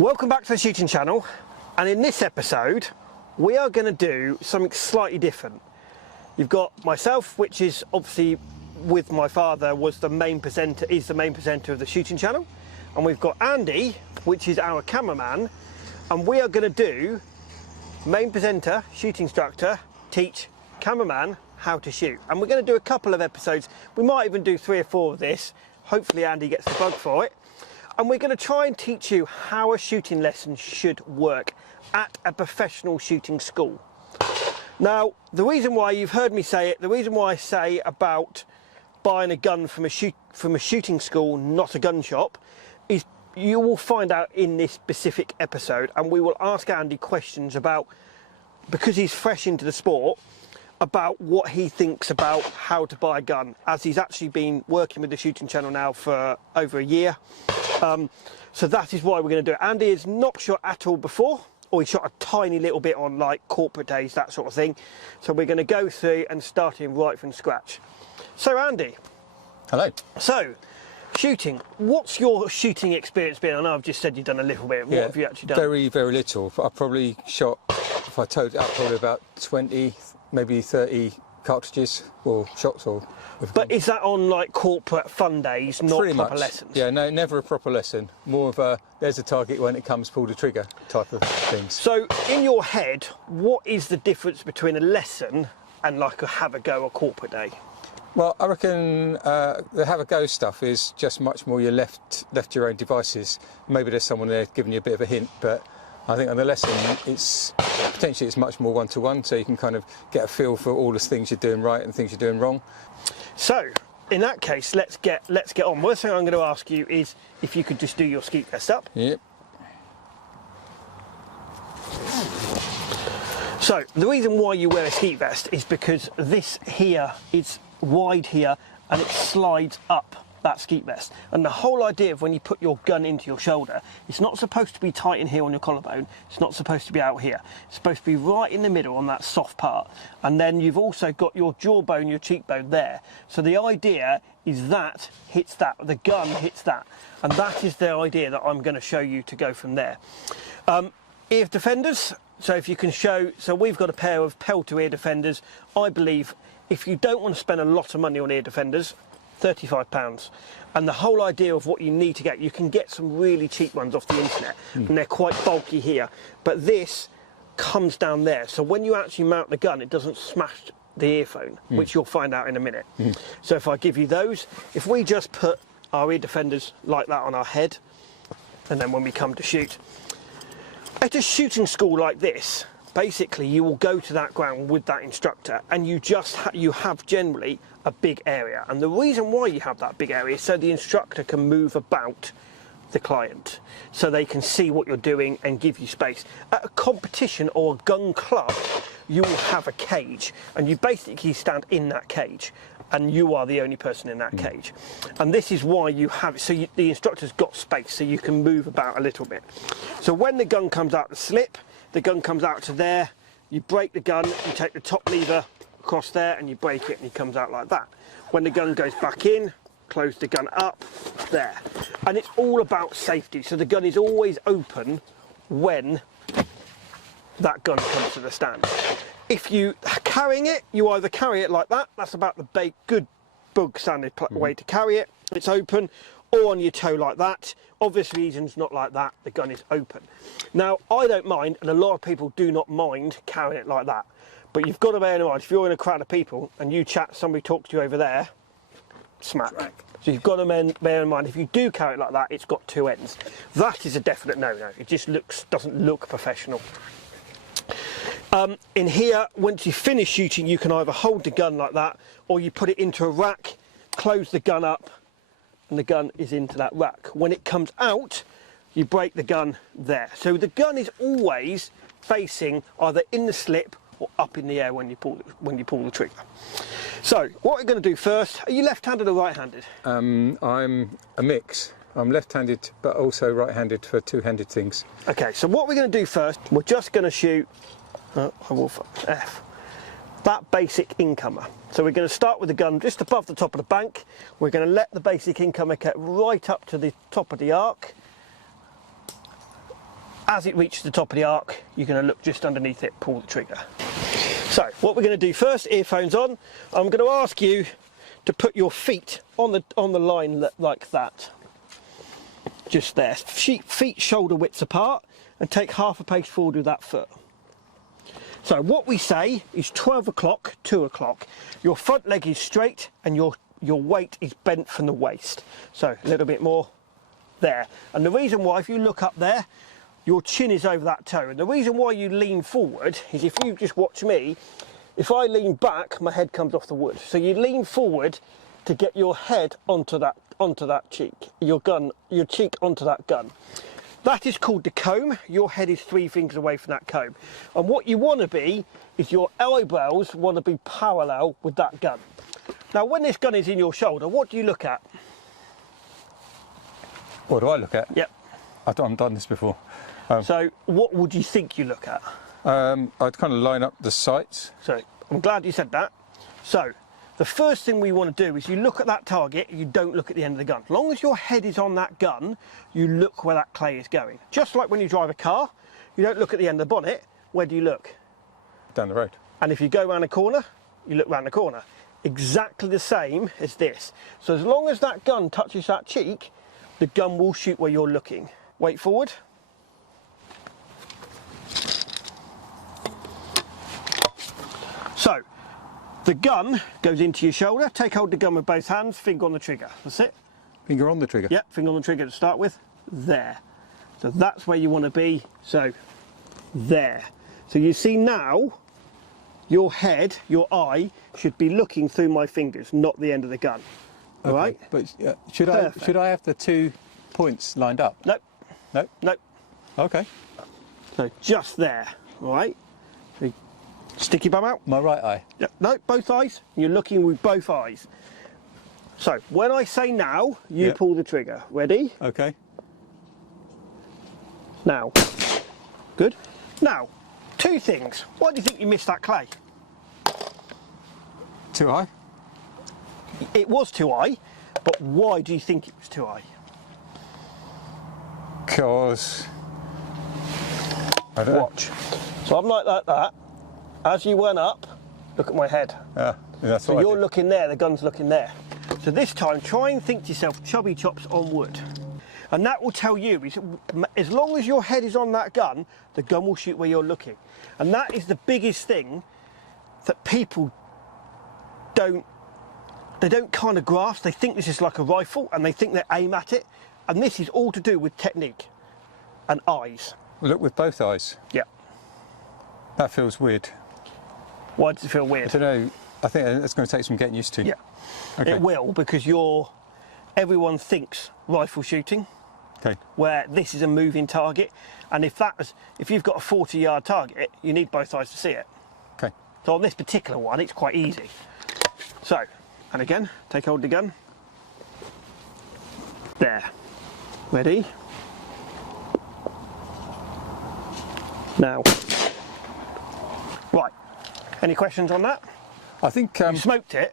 Welcome back to the shooting channel, and in this episode we are going to do something slightly different. You've got myself, which is obviously with my father is the main presenter of the shooting channel, and we've got Andy, which is our cameraman, and we are going to do main presenter, shooting instructor, teach cameraman how to shoot. And we're going to do a couple of episodes. We might even do 3 or 4 of this. Hopefully Andy gets the bug for it. And we're going to try and teach you how a shooting lesson should work at a professional shooting school. Now, the reason why you've heard me say it, the reason why I say about buying a gun from a shooting school, not a gun shop, is you will find out in this specific episode, and we will ask Andy questions about, because he's fresh into the sport, about what he thinks about how to buy a gun, as he's actually been working with the shooting channel now for over a year. So that is why we're going to do it. Andy is not shot at all before, or he shot a tiny little bit on like corporate days, that sort of thing. So we're going to go through and start him right from scratch. So Andy. Hello. So, shooting, what's your shooting experience been? I know I've just said you've done a little bit. What have you actually done? Very, very little. I probably shot, if I totaled it up, probably about 20, maybe 30 cartridges or shots. But is that on like corporate fun days, not pretty proper much lessons? Yeah, no, never a proper lesson. More of a, there's a target when it comes, pull the trigger type of things. So in your head, what is the difference between a lesson and like a have a go or corporate day? Well, I reckon the have a go stuff is just much more your left your own devices. Maybe there's someone there giving you a bit of a hint, but I think on the lesson it's much more one-to-one, so you can kind of get a feel for all the things you're doing right and things you're doing wrong. So in that case, let's get on. First thing I'm going to ask you is if you could just do your skeet vest up. Yep. So the reason why you wear a skeet vest is because this here is wide here and it slides up that skeet vest, and the whole idea of when you put your gun into your shoulder, it's not supposed to be tight in here on your collarbone, it's not supposed to be out here, it's supposed to be right in the middle on that soft part, and then you've also got your jawbone, your cheekbone there. So the idea is that hits that, the gun hits that, and that is the idea that I'm going to show you to go from there. Ear defenders, so if you can show, so we've got a pair of Pelter ear defenders. I believe if you don't want to spend a lot of money on ear defenders, £35, and the whole idea of what you need to get, you can get some really cheap ones off the internet, and they're quite bulky here, but this comes down there, so when you actually mount the gun it doesn't smash the earphone, which you'll find out in a minute. So if I give you those, if we just put our ear defenders like that on our head, and then when we come to shoot at a shooting school like this, basically you will go to that ground with that instructor, and you have generally a big area, and the reason why you have that big area is so the instructor can move about the client, so they can see what you're doing and give you space. At a competition or a gun club, you will have a cage, and you basically stand in that cage, and you are the only person in that cage. And this is why you have it, so the instructor's got space, so you can move about a little bit. So when the gun comes out the slip, the gun comes out to there, you break the gun, you take the top lever across there and you break it, and he comes out like that. When the gun goes back in, close the gun up there. And it's all about safety, so the gun is always open when that gun comes to the stand. If you carrying it, you either carry it like that, that's about the good bug standard way to carry it, it's open, or on your toe like that. Obvious reasons not like that, the gun is open. Now I don't mind, and a lot of people do not mind carrying it like that, but you've got to bear in mind, if you're in a crowd of people and you chat, somebody talks to you over there, smack. So you've got to bear in mind, if you do carry it like that, it's got 2 ends. That is a definite no-no. It just doesn't look professional. In here, once you finish shooting, you can either hold the gun like that, or you put it into a rack, close the gun up, and the gun is into that rack. When it comes out, you break the gun there. So the gun is always facing either in the slip or up in the air when you pull the trigger. So what we're going to do first, are you left-handed or right-handed? I'm a mix. I'm left-handed but also right-handed for two-handed things. Okay, so what we're going to do first, we're just going to shoot that basic incomer. So we're going to start with the gun just above the top of the bank. We're going to let the basic incomer get right up to the top of the arc, As it reaches the top of the arc, you're going to look just underneath it, pull the trigger. So what we're going to do first, earphones on, I'm going to ask you to put your feet on the line like that. Just there. Feet shoulder widths apart, and take half a pace forward with that foot. So what we say is 12 o'clock, 2 o'clock. Your front leg is straight and your weight is bent from the waist. So a little bit more there. And the reason why, if you look up there, your chin is over that toe. And the reason why you lean forward is, if you just watch me, if I lean back, my head comes off the wood. So you lean forward to get your head onto that cheek, your cheek onto that gun. That is called the comb. Your head is 3 fingers away from that comb. And what you want to be is your eyebrows want to be parallel with that gun. Now, when this gun is in your shoulder, what do you look at? What do I look at? Yep. I haven't done this before. So what would you think you look at? I'd kind of line up the sights. So I'm glad you said that. So the first thing we want to do is you look at that target, you don't look at the end of the gun. As long as your head is on that gun, you look where that clay is going. Just like when you drive a car, you don't look at the end of the bonnet. Where do you look? Down the road. And if you go around a corner, you look round the corner. Exactly the same as this. So as long as that gun touches that cheek, the gun will shoot where you're looking. Weight forward. So the gun goes into your shoulder. Take hold of the gun with both hands, finger on the trigger. That's it. Finger on the trigger? Yep, finger on the trigger to start with. There. So that's where you want to be. So there. So you see now, your head, your eye, should be looking through my fingers, not the end of the gun. All right? But should I have the 2 points lined up? Nope. Nope. Nope. Okay. So just there. All right? So stick your bum out. My right eye? Yep. No, both eyes. You're looking with both eyes. So when I say now, you pull the trigger. Ready? Okay. Now. Good. Now, 2 things. Why do you think you missed that clay? Too high? It was too high, but why do you think it was too high? Because I don't Watch. So I'm like that. As you went up, look at my head. know. That's So what you're looking there, the gun's looking there. So this time, try and think to yourself, chubby chops on wood. And that will tell you, as long as your head is on that gun will shoot where you're looking. And that is the biggest thing that people don't kind of grasp. They think this is like a rifle and they think they aim at it. And this is all to do with technique and eyes. Look with both eyes. Yeah. That feels weird. Why does it feel weird? I don't know. I think it's going to take some getting used to. Yeah. Okay. It will, because everyone thinks rifle shooting, Okay. where this is a moving target. And if you've got a 40-yard target, you need both eyes to see it. Okay. So on this particular one, it's quite easy. So, and again, take hold of the gun. There. Ready? Now. Right. Any questions on that? I think. You smoked it.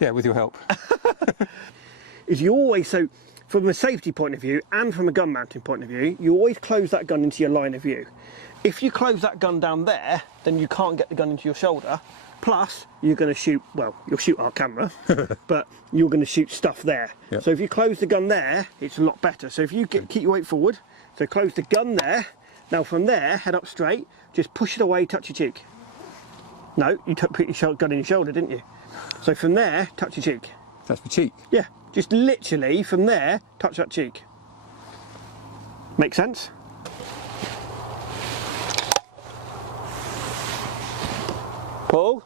Yeah, with your help. Is you always, so from a safety point of view and from a gun mounting point of view, you always close that gun into your line of view. If you close that gun down there, then you can't get the gun into your shoulder. Plus, you're going to shoot, well, you'll shoot our camera, but you're going to shoot stuff there. Yep. So if you close the gun there, it's a lot better. So if you keep your weight forward, so close the gun there. Now from there, head up straight, just push it away, touch your cheek. No, you put your gun in your shoulder, didn't you? So from there, touch your cheek. That's my cheek. Yeah, just literally from there, touch that cheek. Make sense? Pull.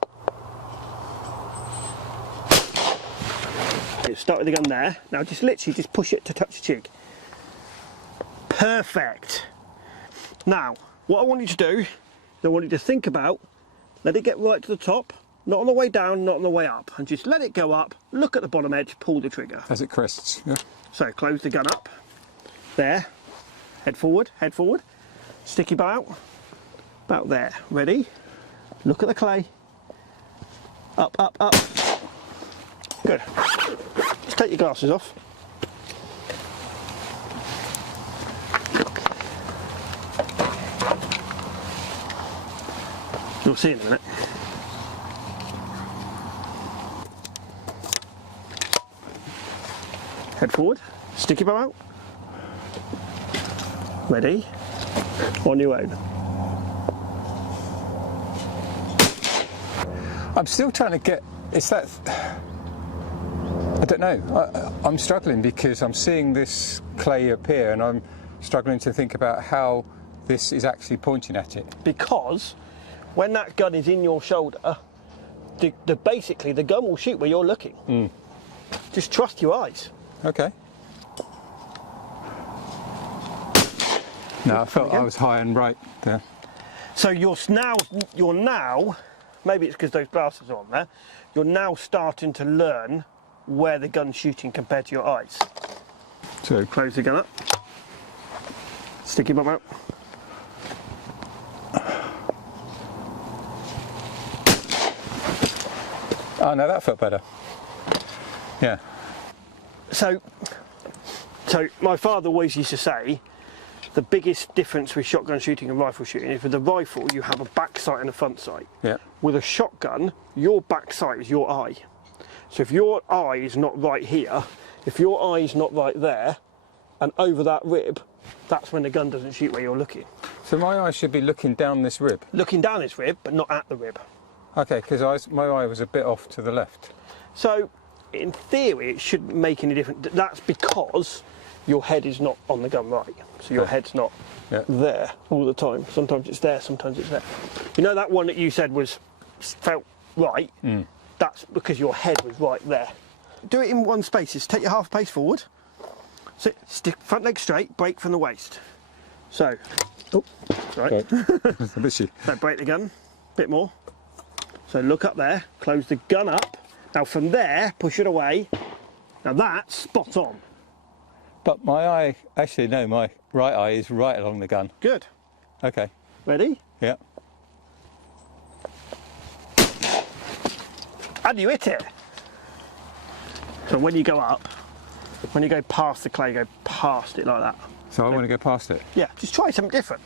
Start with the gun there. Now just literally just push it to touch your cheek. Perfect. Now, what I want you to do is I want you to think about, let it get right to the top, not on the way down, not on the way up, and just let it go up, look at the bottom edge, pull the trigger. As it crests. Yeah. So close the gun up, there, head forward, stick your bow out, about there, ready, look at the clay, up, up, up, good. Just take your glasses off. You'll see in a minute. Head forward, stick your bow out. Ready? On your own. I'm still trying to get, it's that, I don't know, I'm struggling because I'm seeing this clay appear and I'm struggling to think about how this is actually pointing at it. Because when that gun is in your shoulder, basically the gun will shoot where you're looking. Just trust your eyes. Okay. No, I felt I was high and right there. So you're now, maybe it's because those glasses are on there, you're now starting to learn where the gun's shooting compared to your eyes. So close the gun up, stick your bum out. Oh no, that felt better. Yeah. So my father always used to say, the biggest difference with shotgun shooting and rifle shooting is with the rifle you have a back sight and a front sight. Yeah. With a shotgun, your back sight is your eye. So if your eye is not right here, if your eye is not right there, and over that rib, that's when the gun doesn't shoot where you're looking. So my eye should be looking down this rib? Looking down this rib, but not at the rib. Okay, because my eye was a bit off to the left. So in theory, it shouldn't make any difference. That's because your head is not on the gun right. So your head's not there all the time. Sometimes it's there, sometimes it's there. You know that one that you said felt right? That's because your head was right there. Do it in one space. Just take your half pace forward. So stick front leg straight, break from the waist. So, right. Okay. So break the gun, a bit more. So look up there, close the gun up. Now from there, push it away. Now that's spot on. But my eye, actually no, my right eye is right along the gun. Good. Okay. Ready? Yeah. And you hit it. So when you go up, when you go past the clay, go past it like that. So I want to go past it? Yeah, just try something different.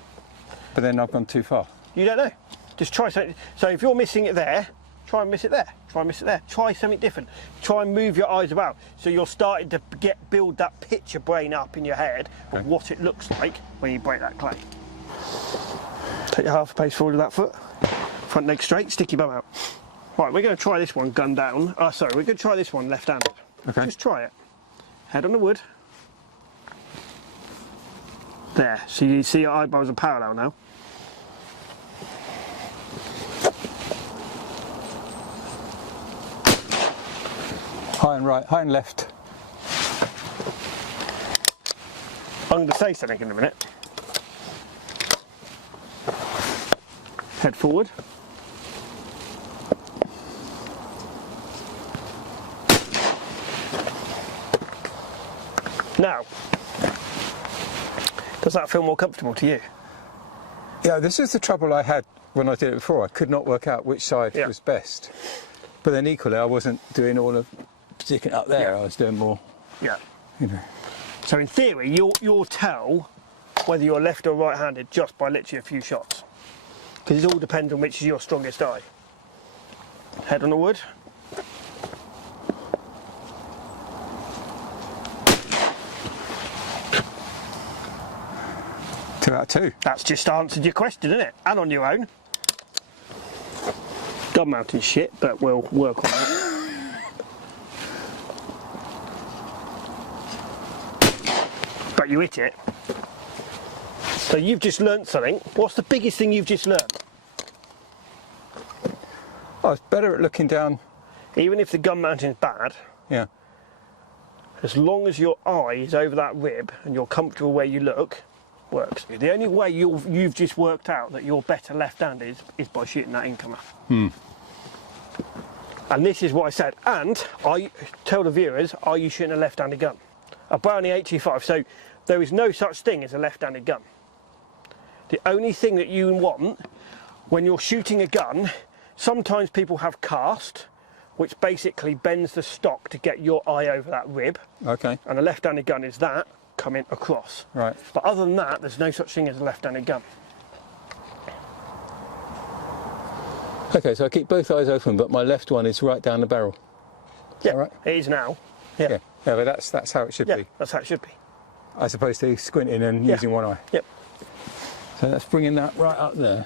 But then I've gone too far. You don't know. Just try something. So if you're missing it there, try and miss it there. Try and miss it there. Try something different. Try and move your eyes about. So you're starting to build that picture brain up in your head of what it looks like when you break that clay. Take your half a pace forward with that foot. Front leg straight, stick your bum out. Right, we're going to try this one gun down. Oh, sorry, we're going to try this one left-handed. Okay. Just try it. Head on the wood. There. So you see your eyeballs are parallel now. High and right, high and left. I'm going to say something in a minute. Head forward. Now, does that feel more comfortable to you? Yeah, this is the trouble I had when I did it before. I could not work out which side was best. But then equally, I wasn't doing all of sticking up there. I was doing more. Yeah. You know. So in theory, you'll tell whether you're left or right-handed just by literally a few shots, because it all depends on which is your strongest eye. Head on the wood. Two out of two. That's just answered your question, isn't it? And on your own. Gun mounting shit, but we'll work on that. But you hit it. So you've just learnt something. What's the biggest thing you've just learnt? I was better at looking down. Even if the gun mounting is bad, Yeah. as long as your eye is over that rib and you're comfortable where you look, works. The only way you've just worked out that you're better left-handed is by shooting that incomer. And this is what I said. And I tell the viewers, are you shooting a left-handed gun? A Browning 825. So there is no such thing as a left-handed gun. The only thing that you want when you're shooting a gun, sometimes people have cast, which basically bends the stock to get your eye over that rib. Okay. And a left-handed gun is that coming across. Right. But other than that, there's no such thing as a left-handed gun. Okay, so I keep both eyes open, but my left one is right down the barrel. Yeah, right? it is now. Yeah. Yeah, but that's how it should Yeah, be, that's how it should be. as opposed to squinting and Yeah. using one eye. Yep. So that's bringing that right up there.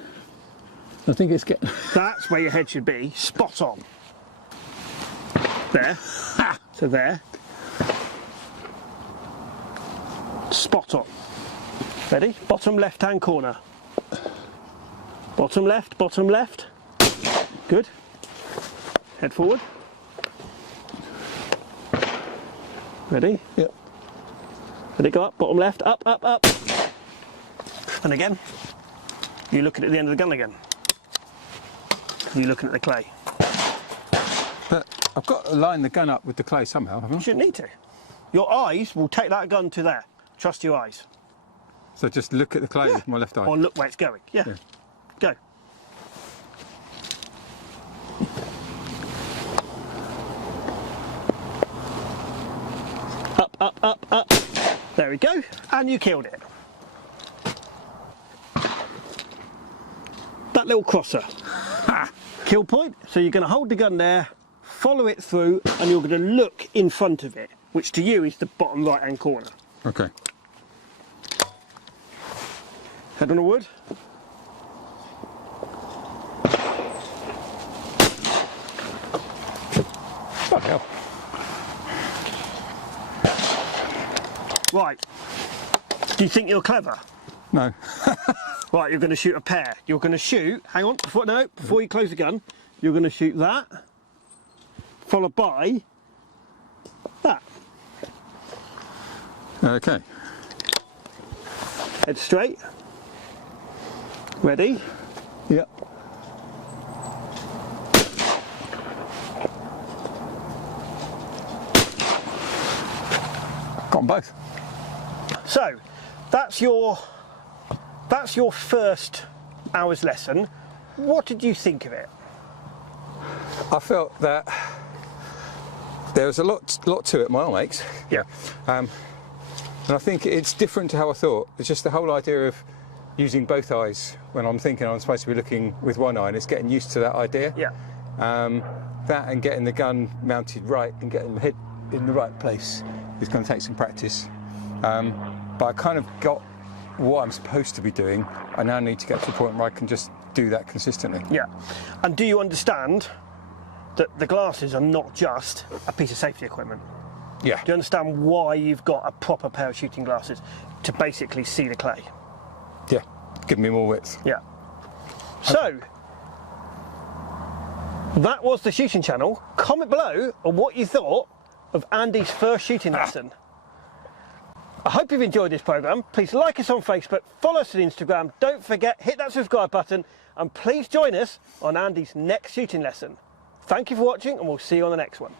I think it's getting... That's where your head should be, spot on. There. So there. Spot on. Ready? Bottom left-hand corner. Bottom left, bottom left. Good. Head forward. Ready? Yep. Let it go up, bottom left, up, up, up. And again, you're looking at the end of the gun again. You're looking at the clay. But I've got to line the gun up with the clay somehow, haven't I? You shouldn't need to. Your eyes will take that gun to there. Trust your eyes. So just look at the clay with my left eye. Or look where it's going. Yeah. Yeah. Go. Up, up, up, up. There we go. And you killed it. That little crosser. Kill point. So you're going to hold the gun there, follow it through, and you're going to look in front of it, which to you is the bottom right-hand corner. Okay. Head on the wood. Fuck hell. Right. Do you think you're clever? No. Right, you're going to shoot a pair. You're going to shoot, hang on, before you close the gun, you're going to shoot that, followed by that. Okay. Head straight. Ready? Yep. Got them both. So, that's your first hour's lesson. What did you think of it? I felt that there was a lot to it, my own makes. Yeah. And I think it's different to how I thought. It's just the whole idea of using both eyes when I'm thinking I'm supposed to be looking with one eye, and it's getting used to that idea. Yeah. That and getting the gun mounted right and getting the head in the right place is going to take some practice. But I kind of got what I'm supposed to be doing. I now need to get to a point where I can just do that consistently. Yeah. And do you understand that the glasses are not just a piece of safety equipment? Yeah. Do you understand why you've got a proper pair of shooting glasses? To basically see the clay. Yeah. Give me more width. Yeah. So, that was the shooting channel. Comment below on what you thought of Andy's first shooting lesson. I hope you've enjoyed this programme. Please like us on Facebook, follow us on Instagram. Don't forget, hit that subscribe button, and please join us on Andy's next shooting lesson. Thank you for watching, and we'll see you on the next one.